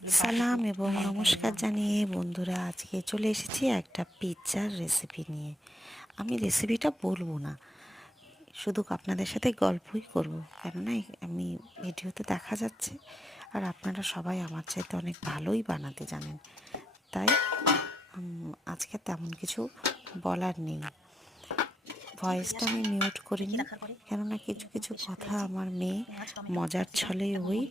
সালাম এবং নমস্কার জানিয়ে বন্ধুরা আজকে চলে এসেছি একটা পিৎজার রেসিপি নিয়ে। আমি রেসিপিটা বলবো না, শুধু আপনাদের সাথে গল্পই করব, কেননা আমি ভিডিওতে দেখা যাচ্ছে আর আপনারা সবাই আমার চাইতে অনেক ভালোই বানাতে জানেন, তাই আজকে তেমন কিছু বলার নেই। ভয়েসটা আমি মিউট করিনি, কেননা কিছু কিছু কথা আমার মেয়ে মজার ছলে ওই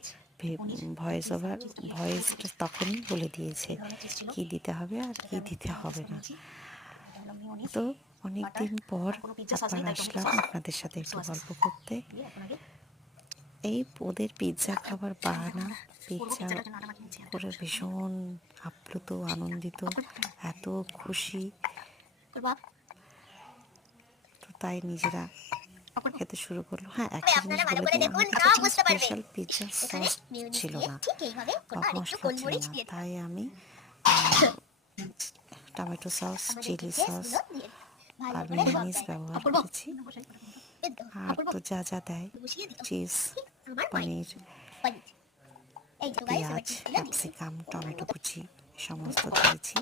ভয়েসটা তখনই বলে দিয়েছে কি দিতে হবে আর কি দিতে হবে না। তো অনেক দিন পর আবার আসলাম আপনাদের সাথে একটু গল্প করতে। এই ওদের পিৎজা খাবার বাহানা, পিৎজা করে ভীষণ আপ্লুত, আনন্দিত, এত খুশি, তো তাই নিজেরা খেতে শুরু করলো। হ্যাঁ, একটা জিনিস বলে দিই, আমার কাছে স্পেশাল পিৎজা সস ছিল না বা মশলা ছিল না, তাই আমি টমেটো সস, চিলি সস আর মেয়োনিজ ব্যবহার করেছি। আর তো যা যা দেয়, চিজ, পনির, পেঁয়াজ, ক্যাপসিকাম, টমেটো কুচি সমস্ত দিয়েছি।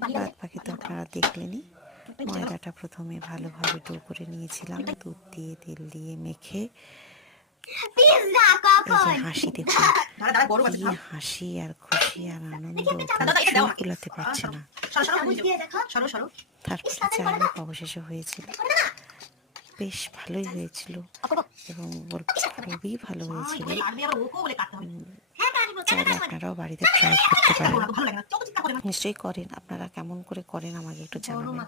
বাদ বাকি তো আপনারা দেখলেনই। ময়দাটা প্রথমে ভালোভাবে ডো করে নিয়েছিলাম, দুধ দিয়ে তেল দিয়ে মেখে। এই যে হাসি, দেখুন কি হাসি আর খুশি আর আনন্দ, চোখ গুলাতে পারছে না। তারপরে চায়ের অবশেষে হয়েছিল, বেশ ভালোই হয়েছিল এবং খুবই ভালো হয়েছিল। চাইলে আপনারাও বাড়িতে ট্রাই করতে পারেন, নিশ্চয়ই করেন। আপনারা কেমন করে করেন আমাকে একটু জানাবেন।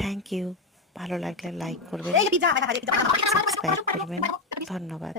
Thank you. ভালো লাগলে লাইক করবেন, সাবস্ক্রাইব করবেন। ধন্যবাদ।